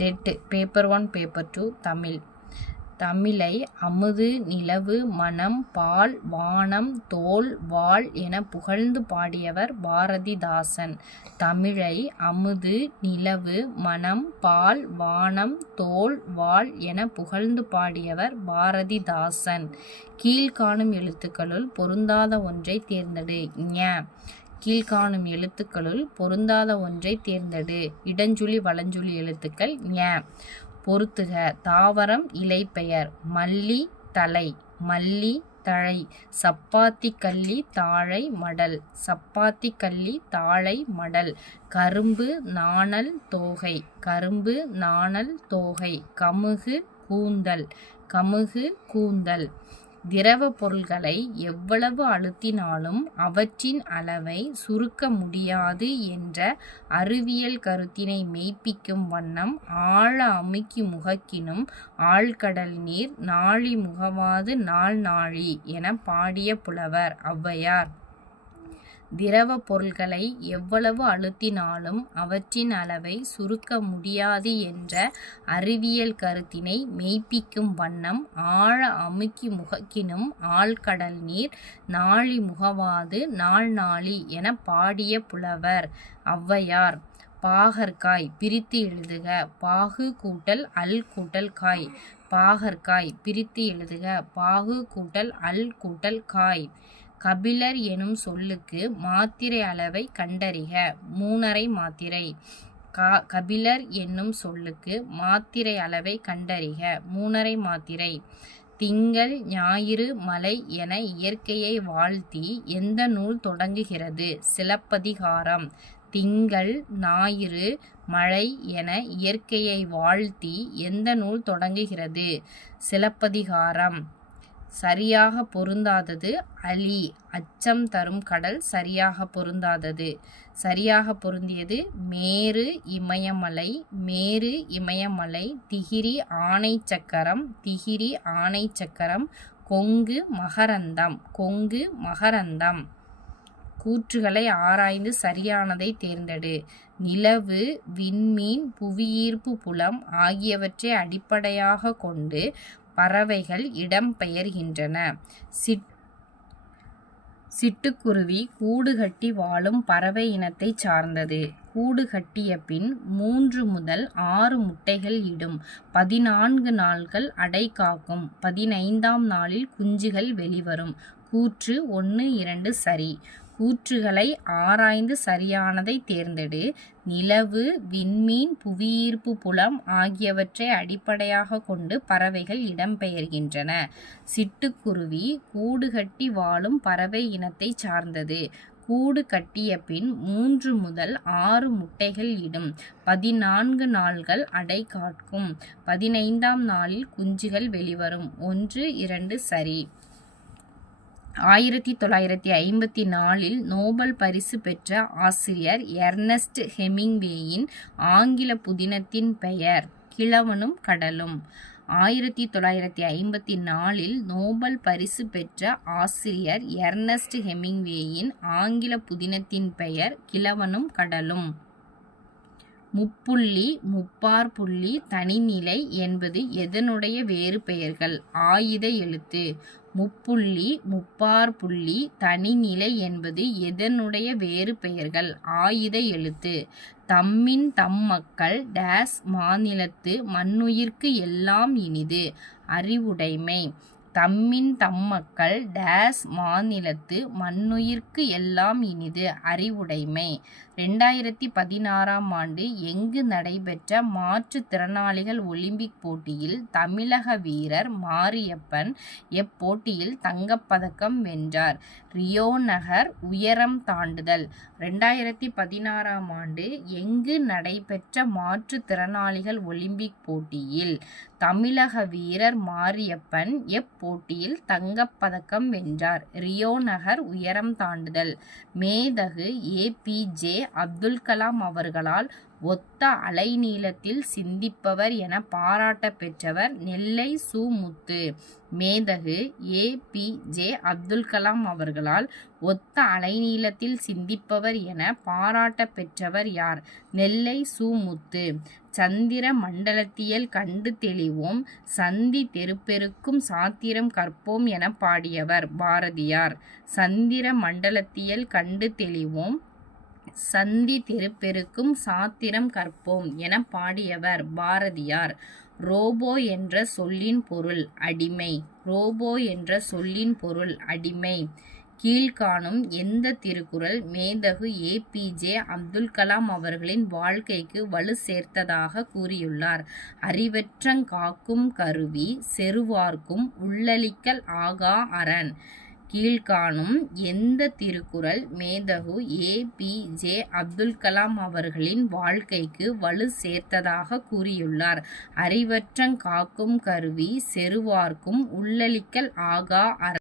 Dead paper 1 paper 2 Tamil. தமிழை அமுது நிலவு மணம் பால் வானம் தோல் வாள் என புகழ்ந்து பாடியவர் பாரதிதாசன். தமிழை அமுது நிலவு மணம் பால் வானம் தோல் வாள் என புகழ்ந்து பாடியவர் பாரதிதாசன். கீழ்காணும் எழுத்துக்களுள் பொருந்தாத ஒன்றை தேர்ந்தெடு. ஞ. கீழ்காணும் எழுத்துக்களுள் பொருந்தாத ஒன்றை தேர்ந்தெடு. இடஞ்சுழி வலஞ்சுழி எழுத்துக்கள். ஞ. பொறுத்துக. தாவரம் இலைப்பெயர். மல்லி தழை மல்லி தழை. சப்பாத்தி கள்ளி தாழை மடல் சப்பாத்தி கள்ளி தாழை மடல். கரும்பு நாணல் தோகை கரும்பு நாணல் தோகை. கமுகு கூந்தல் கமுகு கூந்தல். திரவ பொருள்களை எவ்வளவு அழுத்தினாலும் அவற்றின் அளவை சுருக்க முடியாது என்ற அறிவியல் கருத்தினை மெய்ப்பிக்கும் வண்ணம் ஆழ அமுக்கி முகக்கினும் ஆழ்கடல் நீர் நாழி முகவாது நாள் நாழி என பாடிய புலவர் ஔவையார். திரவ பொருள்களை எவ்வளவு அழுத்தினாலும் அவற்றின் அளவை சுருக்க முடியாது என்ற அறிவியல் கருத்தினை மெய்ப்பிக்கும் வண்ணம் ஆழ அமுக்கி முகக்கினும் ஆழ்கடல் நீர் நாழி முகவாது நாள் நாழி என பாடிய புலவர் ஔவையார். பாகற்காய் பிரித்து எழுதுக. பாகு கூட்டல் அல் கூட்டல் காய். பாகற்காய் பிரித்து எழுதுக. பாகு கூட்டல் அல் கூட்டல் காய். கபிலர் எனும் சொல்லுக்கு மாத்திரை அளவை கண்டறிக. 3½ மாத்திரை. கபிலர் என்னும் சொல்லுக்கு மாத்திரை அளவை கண்டறிக. 3½ மாத்திரை. திங்கள் ஞாயிறு மழை என இயற்கையை வாழ்த்தி எந்த நூல் தொடங்குகிறது? சிலப்பதிகாரம். திங்கள் ஞாயிறு மழை என இயற்கையை வாழ்த்தி எந்த நூல் தொடங்குகிறது? சிலப்பதிகாரம். சரியாக பொருந்தாதது அலி. அச்சம் தரும் கடல் சரியாக பொருந்தாதது. சரியாக பொருந்தியது மேரு இமயமலை மேரு இமயமலை. திகிரி ஆணை சக்கரம் திகிரி ஆணை சக்கரம். கொங்கு மகரந்தம் கொங்கு மகரந்தம். கூற்றுகளை ஆராய்ந்து சரியானதை தேர்ந்தெடு. நிலவு விண்மீன் புவியீர்ப்பு புலம் ஆகியவற்றை அடிப்படையாக கொண்டு பறவைகள் இடம்பெயர்கின்றன. சிட்டுக்குருவி கூடு கட்டி வாழும் பறவை இனத்தை சார்ந்தது. கூடு கட்டிய பின் 3 முதல் 6 முட்டைகள் இடும். 14 நாள்கள் அடை காக்கும். 15ஆம் நாளில் குஞ்சுகள் வெளிவரும். கூற்று 1, 2 சரி. கூற்றுகளை ஆராய்ந்து சரியானதை தேர்ந்தெடு. நிலவு விண்மீன் புவியீர்ப்பு புலம் ஆகியவற்றை அடிப்படையாக கொண்டு பறவைகள் இடம்பெயர்கின்றன. சிட்டுக்குருவி கூடு கட்டி வாழும் பறவை இனத்தை சார்ந்தது. கூடு கட்டிய பின் 3 முதல் 6 முட்டைகள் இடும். 14 நாள்கள் அடை காக்கும். 15ஆம் நாளில் குஞ்சுகள் வெளிவரும். 1, 2 சரி. 1954இல் நோபல் பரிசு பெற்ற ஆசிரியர் எர்னஸ்ட் ஹெமிங்வேயின் ஆங்கில புதினத்தின் பெயர் கிழவனும் கடலும். 1954இல் நோபல் பரிசு பெற்ற ஆசிரியர் எர்னஸ்ட் ஹெமிங்வேயின் ஆங்கில புதினத்தின் பெயர் கிழவனும் கடலும். முப்புள்ளி முப்பாற்புள்ளி தனிநிலை என்பது எதனுடைய வேறு பெயர்கள்? ஆயுத எழுத்து. முப்புள்ளி முப்பாற்புள்ளி தனிநிலை என்பது எதனுடைய வேறு பெயர்கள்? ஆயுத எழுத்து. தம்மின் தம்மக்கள் டேஸ் மாநிலத்து மண்ணுயிர்க்கு எல்லாம் இனிது. அறிவுடைமை. தம்மின் தம்மக்கள் டேஸ் மாநிலத்து மண்ணுயிர்க்கு எல்லாம் இனிது. அறிவுடைமை. 2016ஆம் ஆண்டு எங்கு நடைபெற்ற மாற்றுத்திறனாளிகள் ஒலிம்பிக் போட்டியில் தமிழக வீரர் மாரியப்பன் எப்போட்டியில் தங்கப்பதக்கம் வென்றார்? ரியோ நகர் உயரம் தாண்டுதல். 2016ஆம் ஆண்டு எங்கு நடைபெற்ற மாற்றுத்திறனாளிகள் ஒலிம்பிக் போட்டியில் தமிழக வீரர் மாரியப்பன் எப்போட்டியில் தங்கப்பதக்கம் வென்றார்? ரியோ நகர் உயரம் தாண்டுதல். மேதகு APJ அப்துல் கலாம் அவர்களால் ஒத்த அலைநீளத்தில் சிந்திப்பவர் என பாராட்ட பெற்றவர் நெல்லை சு. முத்து. மேதகு ஏ.பி.ஜே. அப்துல் கலாம் அவர்களால் ஒத்த அலைநீளத்தில் சிந்திப்பவர் என பாராட்ட பெற்றவர் யார்? நெல்லை சு. முத்து. சந்திர மண்டலத்தியல் கண்டு தெளிவோம், சந்தி தெருப்பெருக்கும் சாத்திரம் கற்போம் என பாடியவர் பாரதியார். சந்திர மண்டலத்தியல் கண்டு தெளிவோம், சந்தி தெருப்பெருக்கும் சாத்திரம் கற்போம் என பாடியவர் பாரதியார். ரோபோ என்ற சொல்லின் பொருள் அடிமை. ரோபோ என்ற சொல்லின் பொருள் அடிமை. கீழ்காணும் எந்த திருக்குறள் மேதகு ஏ.பி.ஜே. அப்துல் கலாம் அவர்களின் வாழ்க்கைக்கு வலு சேர்த்ததாக கூறியுள்ளார்? அறிவற்றங் காக்கும் கருவி செறுவார்க்கும் உள்ளளிக்கல் ஆகா அரண். கீழ்காணும் எந்த திருக்குறள் மேதகு ஏ.பி.ஜே. அப்துல் கலாம் அவர்களின் வாழ்க்கைக்கு வலு சேர்த்ததாக கூறியுள்ளார்? அறிவற்றங் காக்கும் கருவி செறுவார்க்கும் உள்ளளிக்கல் ஆகா அரண்.